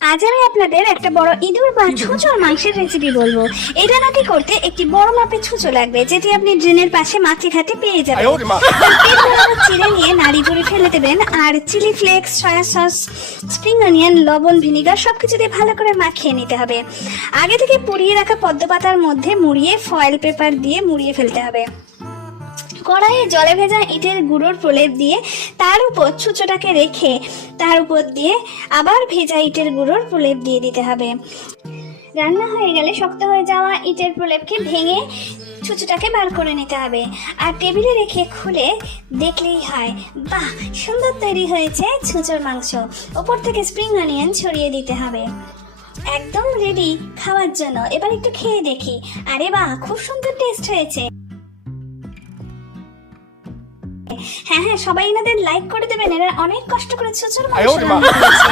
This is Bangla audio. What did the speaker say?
আজ আমি আপনাদের একটা বড় ইঁদুর বা ছুঁচোর মাংসের রেসিপি বলবো। এটা নাকি করতে একটি বড় মাপের ছুঁচো লাগবে, যেটি আপনি ড্রেনের পাশে মাটিঘাটে পেয়ে যাবেন। পেট বরাবর চিড়ে নিয়ে নাড়ি ভুড়ি ফেলে দেবেন, আর chilli flakes, soya sauce, spring onion, লবণ, ভিনিগার সবকিছু দিয়ে ভালো করে মাখিয়ে নিতে হবে। আগে থেকে পুড়িয়ে রাখা পদ্ম পাতার মধ্যে মুড়িয়ে ফয়েল পেপার দিয়ে মুড়িয়ে ফেলতে হবে। কড়াইয়ে জলে ভেজা ইটের গুঁড়োর প্রলেপ দিয়ে তার উপর ছুঁচোটাকে রেখে তার উপর দিয়ে আবার ভেজা ইটের গুঁড়োর প্রলেপ দিয়ে দিতে হবে। রান্না হয়ে গেলে শক্ত হয়ে যাওয়া ইটের প্রলেপকে ভেঙে ছুঁচোটাকে বার করে নিতে হবে, আর টেবিলে রেখে খুলে দেখলেই হয়, বাহ, সুন্দর তৈরি হয়েছে ছুঁচোর মাংস। ওপর থেকে স্প্রিং অনিয়ন ছড়িয়ে দিতে হবে। একদম রেডি খাওয়ার জন্য। এবার একটু খেয়ে দেখি। আরে বাহ, খুব সুন্দর টেস্ট হয়েছে। হ্যাঁ, সবাই এনাদের লাইক করে দেবেন, এরা অনেক কষ্ট করে ছুঁচোর মাংস রান্না করেছে।